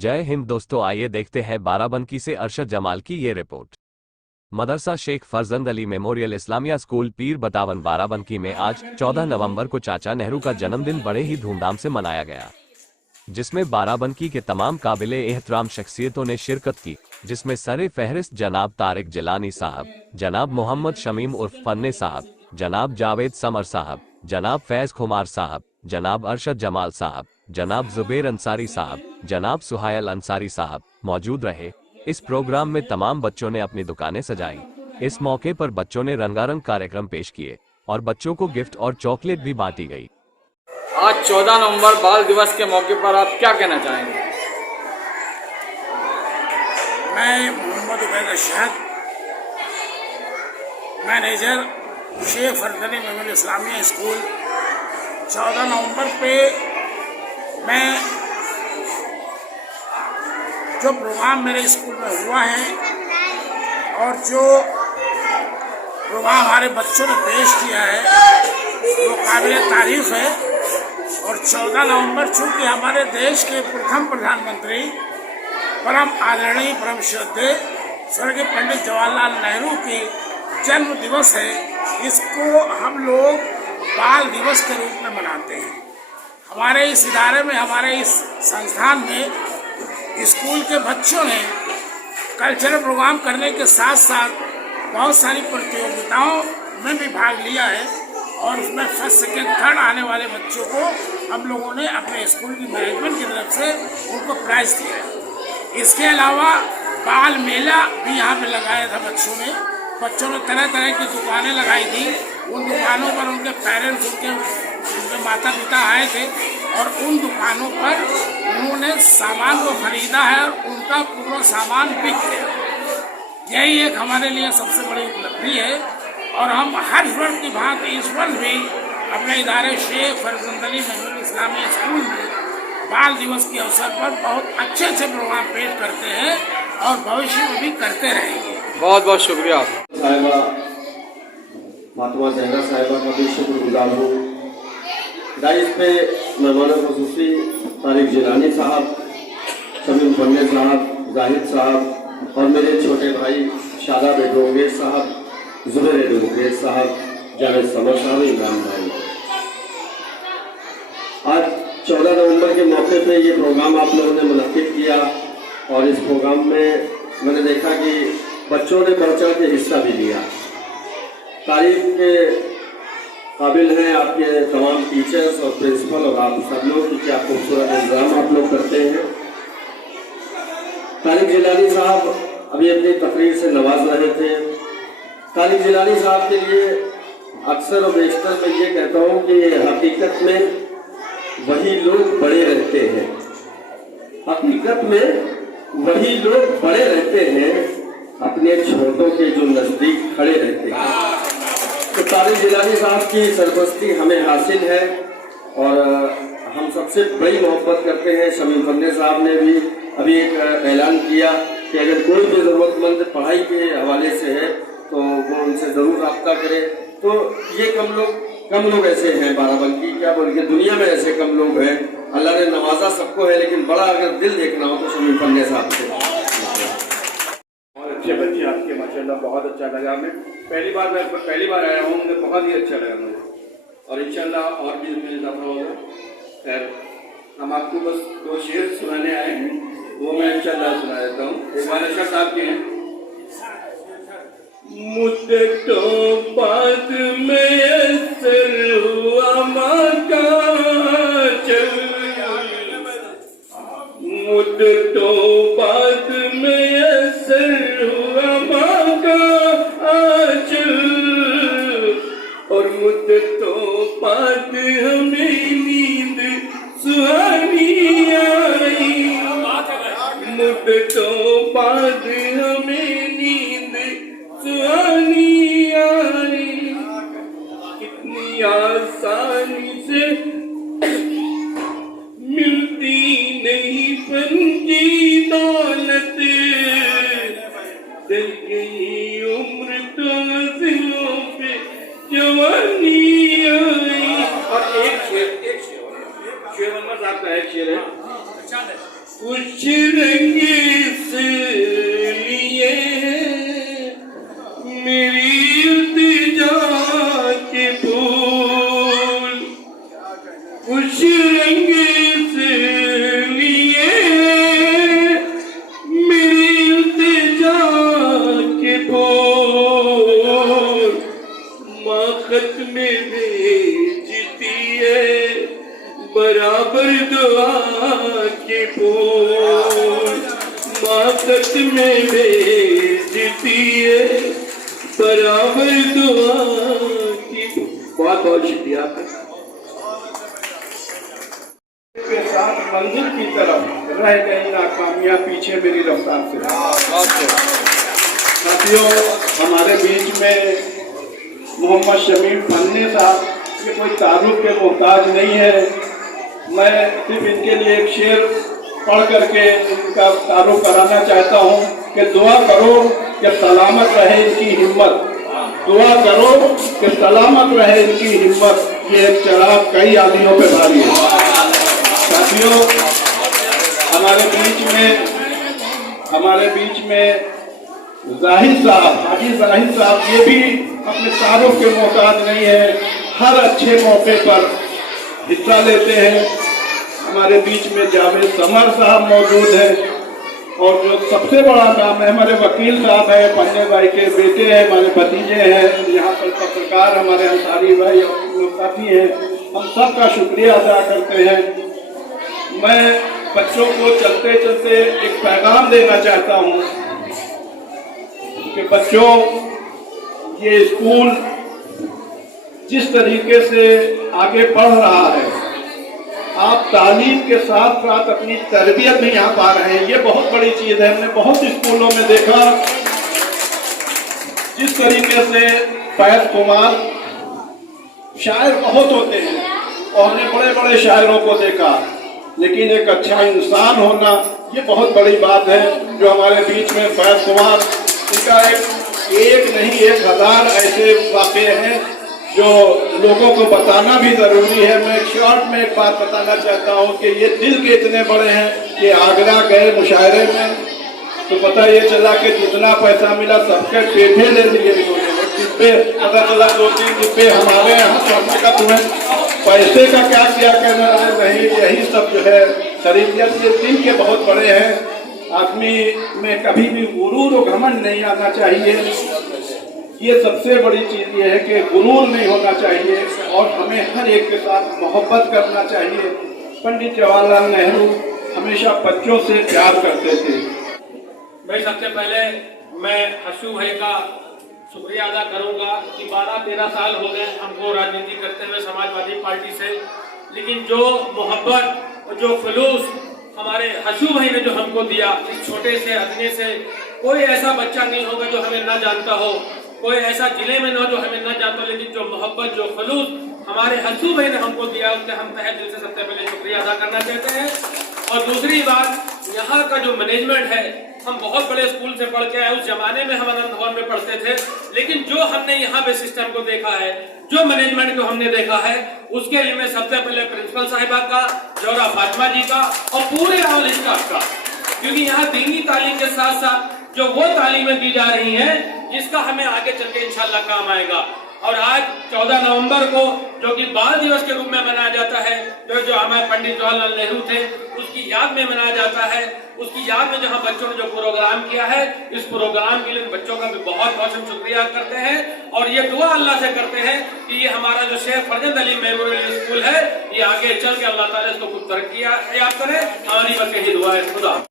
जय हिंद दोस्तों, आइए देखते हैं बाराबंकी से अरशद जमाल की ये रिपोर्ट। मदरसा शेख फरजंद अली मेमोरियल इस्लामिया स्कूल पीर बतावन बाराबंकी में आज 14 नवंबर को चाचा नेहरू का जन्मदिन बड़े ही धूमधाम से मनाया गया, जिसमें बाराबंकी के तमाम काबिले एहतराम शख्सियतों ने शिरकत की, जिसमें सरे फहरिस्त जनाब तारिक जिलानी साहब, जनाब मोहम्मद शमीम उर्फ फन्ने साहब, जनाब जावेद समर साहब, जनाब फैज खुमार साहब, जनाब अरशद जमाल साहब, जनाब जुबेर अंसारी साहब, जनाब सुहायल अंसारी साहब मौजूद रहे। इस प्रोग्राम में तमाम बच्चों ने अपनी दुकानें सजाई। इस मौके पर बच्चों ने रंगारंग कार्यक्रम पेश किए और बच्चों को गिफ्ट और चॉकलेट भी बांटी गई। आज 14 नवंबर बाल दिवस के मौके पर आप क्या कहना चाहेंगे? मैं Mohammed Ubaid Ashhad, manager Sheikh Farzand Ali memorial Islamia school. 14 नवंबर पे मैं जो प्रोग्राम मेरे स्कूल में हुआ है और जो प्रोग्राम हमारे बच्चों ने पेश किया है वो काबिल तारीफ है। और 14 नवंबर चूँकि हमारे देश के प्रथम प्रधानमंत्री परम आदरणीय परम श्रद्धेय स्वर्गीय पंडित जवाहरलाल नेहरू की जन्म दिवस है, इसको हम लोग बाल दिवस के रूप में मनाते हैं। हमारे इस इदारे में, हमारे इस संस्थान में स्कूल के बच्चों ने कल्चरल प्रोग्राम करने के साथ साथ बहुत सारी प्रतियोगिताओं में भी भाग लिया है और उसमें फर्स्ट सेकेंड थर्ड आने वाले बच्चों को हम लोगों ने अपने स्कूल की मैनेजमेंट की तरफ से उनको प्राइज़ दिया है। इसके अलावा बाल मेला भी यहाँ पे लगाया था बच्चों ने तरह तरह की दुकानें लगाई थी। उन दुकानों पर उनके पेरेंट्स, उनके माता पिता आए थे और उन दुकानों पर उन्होंने सामान को खरीदा है और उनका पूरा सामान बिक गया। यही एक हमारे लिए सबसे बड़ी उपलब्धि है और हम हर वर्ष की भांति इस वर्ष भी अपने इदारे शेख फरजंद अली मेमोरियल इस्लामिया स्कूल में बाल दिवस के अवसर पर बहुत अच्छे अच्छे प्रोग्राम पेश करते हैं और भविष्य में भी करते रहेंगे। बहुत बहुत शुक्रिया। साहिबा फातिमा जहरा साहिबा का भी शुक्रगुजार हूँ। डाइस पे मेहमान खुसूसी तारिक जिलानी साहब, शमीम फन्ने साहब, जाहिद साहब और मेरे छोटे भाई शादाब डोंगेज साहब, जुबैर डोंगेज साहब, जावेद समर साहब, इमरान भाई। आज 14 नवंबर के मौके पे ये प्रोग्राम आप लोगों ने मुनक्किद किया और इस प्रोग्राम में मैंने देखा कि बच्चों ने बढ़ चढ़ के हिस्सा भी लिया। तारीफ के काबिल हैं आपके तमाम टीचर्स और प्रिंसिपल और आप सब लोग कि क्या खूबसूरत इंतजाम आप लोग करते हैं। तारिक जिलानी साहब अभी अपनी तकरीर से नवाज रहे थे। तारिक जिलानी साहब के लिए अक्सर और बेशतर मैं ये कहता हूँ कि हकीकत में वही लोग बड़े रहते हैं, हकीकत में वही लोग बड़े रहते हैं अपने छोटों के जो नजदीक खड़े रहते हैं। तो तारिक जिलानी साहब की सरपरस्ती हमें हासिल है और हम सबसे बड़ी मोहब्बत करते हैं। शमीम फन्ने साहब ने भी अभी एक ऐलान किया कि अगर कोई भी ज़रूरतमंद पढ़ाई के हवाले से है तो वो उनसे ज़रूर रब्ता करे। तो ये कम लोग ऐसे हैं बाराबंकी, क्या बोल के दुनिया में ऐसे कम लोग हैं। अल्लाह ने नवाजा सबको है, लेकिन बड़ा अगर दिल देखना हो तो शमीम फन्ने साहब से। बहुत अच्छे बच्चे आपके, माशाल्लाह बहुत अच्छा लगा। मैं पहली बार आया हूँ, मुझे बहुत ही अच्छा लगा मुझे और इंशाल्लाह और भी इसमें इजाफा होगा। खैर, हम आपको बस 2 शेर सुनाने आए हैं, वो मैं इंशाल्लाह सुना देता हूँ। एक बार अशर साहब के हैं। मुद्दतों बाद में असर हुआ मका चल, मुद्दतों बाद में असर हुआ मका चल और मुद्दतों बाद हमें नींद सुहानी आई, मुद्दतों बाद हमें नींद सुहानी आई। कितनी आसानी से मिलती नहीं फन की दौलत, चल गई उम्र तो दिलों पे जवानी आई। और एक शेर नंबर साहब का एक शेर है। कुछ रंगीस लिए मेरी इल्तिजा के फूल, कुछ रंगीस लिए मेरी इल्तिजा के फूल, माँ खत में भेजती है बराबर दुआ के फूल, माँ खत में भेजती है बराबर दुआ की। बहुत बहुत शुक्रिया के साथ मंजिल की तरफ रह गई नाकामियां पीछे मेरी रफ्तार से। साथियों, हमारे बीच में मोहम्मद शमीम पन्ने साहब, ये कोई तारुफ के मोहताज नहीं है। मैं सिर्फ इनके लिए एक शेर पढ़ करके इनका तारुफ कराना चाहता हूँ कि दुआ करो कि सलामत रहे इनकी हिम्मत, दुआ करो कि सलामत रहे इनकी हिम्मत, ये एक चराग कई आदमियों पे भारी है। साथियों, हमारे बीच में जाहिद साहब, हाजी जाहिद साहब, ये भी अपने तारुफ के मोहताज नहीं है, हर अच्छे मौके पर हिस्सा लेते हैं। हमारे बीच में जावेद समर साहब मौजूद हैं, और जो सबसे बड़ा काम है हमारे वकील साहब हैं, पन्ने भाई के बेटे हैं, हमारे भतीजे हैं, यहाँ पर पत्रकार हमारे अंसारी भाई और साथी हैं, हम सबका शुक्रिया अदा करते हैं। मैं बच्चों को चलते चलते एक पैगाम देना चाहता हूँ कि बच्चों, ये स्कूल जिस तरीके से आगे बढ़ रहा है, आप तालीम के साथ साथ अपनी तरबियत भी यहाँ पा रहे हैं, ये बहुत बड़ी चीज़ है। हमने बहुत स्कूलों में देखा जिस तरीके से फैज कुमार, शायर बहुत होते हैं और हमने बड़े बड़े शायरों को देखा, लेकिन एक अच्छा इंसान होना ये बहुत बड़ी बात है। जो हमारे बीच में फैज कुमार, इनका एक नहीं 1000 ऐसे वाक़े हैं जो लोगों को बताना भी जरूरी है। मैं शॉर्ट में एक बात बताना चाहता हूँ कि ये दिल के इतने बड़े हैं कि आगरा गए मुशायरे में तो पता ये चला कि जितना पैसा मिला सबके पेठे ले लिए इन्होंने, डिब्बे पता चला 2-3 डिब्बे हमारे यहाँ, तो हमने कहा तुम्हें पैसे का क्या किया कहना है, नहीं यही सब जो है खरीदियत। ये दिल के बहुत बड़े हैं। आदमी में कभी भी गुरूर और घमंड नहीं आना चाहिए। ये सबसे बड़ी चीज़ ये है कि गुरूर नहीं होना चाहिए और हमें हर एक के साथ मोहब्बत करना चाहिए। पंडित जवाहरलाल नेहरू हमेशा बच्चों से प्यार करते थे। भाई, सबसे पहले मैं हसू भाई का शुक्रिया अदा करूंगा कि 12-13 साल हो गए हमको राजनीति करते हुए समाजवादी पार्टी से, लेकिन जो मोहब्बत और जो खुलूस हमारे हसू भाई ने जो हमको दिया, इस छोटे से अदने से कोई ऐसा बच्चा नहीं होगा जो हमें ना जानता हो, कोई ऐसा जिले में ना जो हमें ना जानता हो, लेकिन जो मोहब्बत, जो खुलूस हमारे हसू भाई ने हमको दिया, उसके हम तहे दिल से सबसे पहले शुक्रिया अदा करना चाहते हैं। और दूसरी बात, यहाँ का जो मैनेजमेंट है, हम बहुत बड़े स्कूल से पढ़ के आए, उस जमाने में हम आनंद भवन में पढ़ते थे, लेकिन जो हमने यहाँ पे सिस्टम को देखा है, जो मैनेजमेंट को हमने देखा है, उसके लिए मैं सबसे पहले प्रिंसिपल साहिबा का, जोरा फातिमा जी का और पूरे ऑल स्टाफ का, क्योंकि यहाँ दीनी तालीम के साथ साथ जो वो तालीमें दी जा रही हैं जिसका हमें आगे चल के इंशाल्लाह काम आएगा। और आज 14 नवंबर को जो कि बाल दिवस के रूप में मनाया जाता है, जो हमारे पंडित जवाहरलाल नेहरू थे उसकी याद में मनाया जाता है, उसकी याद में जहां बच्चों ने जो प्रोग्राम किया है, इस प्रोग्राम के लिए बच्चों का भी बहुत बहुत हम शुक्रिया करते हैं और ये दुआ अल्लाह से करते हैं कि ये हमारा जो शेख फरजंद अली मेमोरियल स्कूल है, ये आगे चल के अल्लाह ताला इसको खूब तरक्की याद करे। हमारी बस यही दुआ है। खुदा।